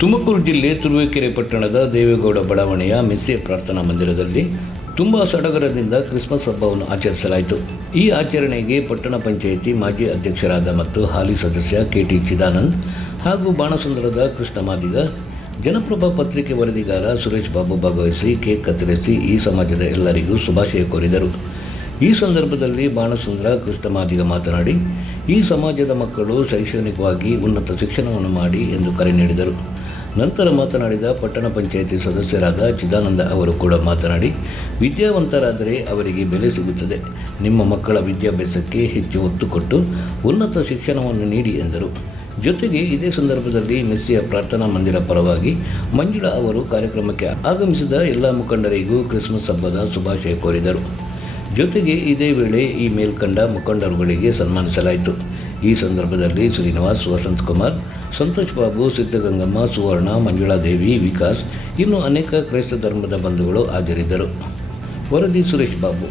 ತುಮಕೂರು ಜಿಲ್ಲೆ ತುರುವೇಕೆರೆ ಪಟ್ಟಣದ ದೇವೇಗೌಡ ಬಡಾವಣೆಯ ಮೆಸ್ಸಿಯ ಪ್ರಾರ್ಥನಾ ಮಂದಿರದಲ್ಲಿ ತುಂಬ ಸಡಗರದಿಂದ ಕ್ರಿಸ್ಮಸ್ ಹಬ್ಬವನ್ನು ಆಚರಿಸಲಾಯಿತು. ಈ ಆಚರಣೆಗೆ ಪಟ್ಟಣ ಪಂಚಾಯಿತಿ ಮಾಜಿ ಅಧ್ಯಕ್ಷರಾದ ಮತ್ತು ಹಾಲಿ ಸದಸ್ಯ ಕೆ.ಟಿ. ಚಿದಾನಂದ್ ಹಾಗೂ ಬಾಣಸುಂದರದ ಕೃಷ್ಣ ಮಾದಿಗ, ಜನಪ್ರಭಾ ಪತ್ರಿಕೆ ವರದಿಗಾರ ಸುರೇಶ್ ಬಾಬು ಭಾಗವಹಿಸಿ ಕೇಕ್ ಕತ್ತರಿಸಿ ಈ ಸಮಾಜದ ಎಲ್ಲರಿಗೂ ಶುಭಾಶಯ ಕೋರಿದರು. ಈ ಸಂದರ್ಭದಲ್ಲಿ ಬಾಣಸುಂದರ ಕೃಷ್ಣ ಮಾದಿಗ ಮಾತನಾಡಿ, ಈ ಸಮಾಜದ ಮಕ್ಕಳು ಶೈಕ್ಷಣಿಕವಾಗಿ ಉನ್ನತ ಶಿಕ್ಷಣವನ್ನು ಮಾಡಿ ಎಂದು ಕರೆ ನೀಡಿದರು. ನಂತರ ಮಾತನಾಡಿದ ಪಟ್ಟಣ ಪಂಚಾಯಿತಿ ಸದಸ್ಯರಾದ ಚಿದಾನಂದ ಅವರು ಕೂಡ ಮಾತನಾಡಿ, ವಿದ್ಯಾವಂತರಾದರೆ ಅವರಿಗೆ ಬೆಲೆ ಸಿಗುತ್ತದೆ. ನಿಮ್ಮ ಮಕ್ಕಳ ವಿದ್ಯಾಭ್ಯಾಸಕ್ಕೆ ಹೆಚ್ಚು ಒತ್ತು ಕೊಟ್ಟು ಉನ್ನತ ಶಿಕ್ಷಣವನ್ನು ನೀಡಿ ಎಂದರು. ಜೊತೆಗೆ ಇದೇ ಸಂದರ್ಭದಲ್ಲಿ ಮೆಸ್ಸಿಯ ಪ್ರಾರ್ಥನಾ ಮಂದಿರ ಪರವಾಗಿ ಮಂಜುಳಾ ಅವರು ಕಾರ್ಯಕ್ರಮಕ್ಕೆ ಆಗಮಿಸಿದ ಎಲ್ಲ ಮುಖಂಡರಿಗೂ ಕ್ರಿಸ್ಮಸ್ ಹಬ್ಬದ ಶುಭಾಶಯ ಕೋರಿದರು. ಜೊತೆಗೆ ಇದೇ ವೇಳೆ ಈ ಮೇಲ್ಕಂಡ ಮುಖಂಡರುಗಳಿಗೆ ಸನ್ಮಾನಿಸಲಾಯಿತು. ಈ ಸಂದರ್ಭದಲ್ಲಿ ಶ್ರೀನಿವಾಸ್, ವಸಂತ್ ಕುಮಾರ್, ಸಂತೋಷ್ ಬಾಬು, ಸಿದ್ಧಗಂಗಮ್ಮ, ಸುವರ್ಣ, ಮಂಜುಳಾದೇವಿ, ವಿಕಾಸ್, ಇನ್ನು ಅನೇಕ ಕ್ರೈಸ್ತ ಧರ್ಮದ ಬಂಧುಗಳು ಹಾಜರಿದ್ದರು. ವರದಿ ಸುರೇಶ್ ಬಾಬು.